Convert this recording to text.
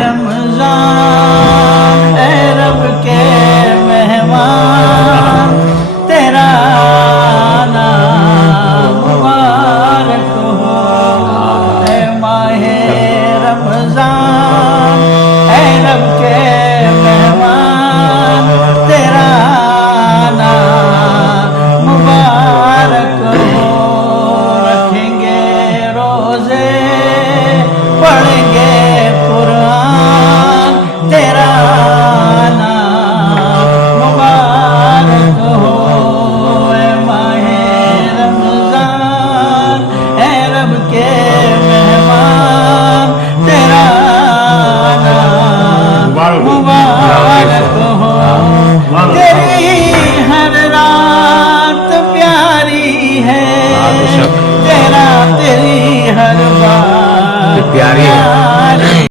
رمضان اے رب کے مہمان تیرا نام مبارک ہو اے ماہ رمضان اے رب کے مہمان تیرا نام مبارک ہو رکھیں گے روزے پڑھیں گے قرآن تیرا نام مبارک ہو اے ماہ رمضان اے رب کے مہمان تیرا نام مبارک ہو تیری ہر رات پیاری ہے تیری ہر بات پیاری ہے